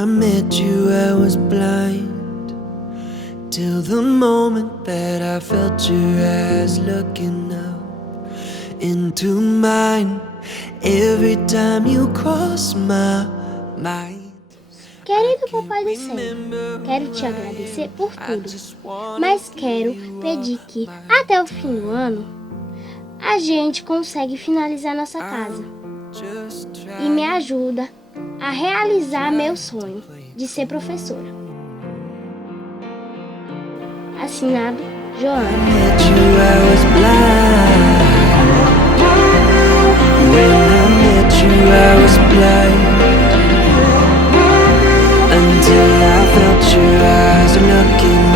I met you, I was blind, till the moment that I felt your eyes looking up into mine. Every time you cross my mind. Querido Papai do Céu, quero te agradecer por tudo, mas quero pedir que, até o fim do ano, a gente consiga finalizar nossa casa e me ajuda a realizar meu sonho de ser professora. Assinado, Joana. Until I felt your eyes looking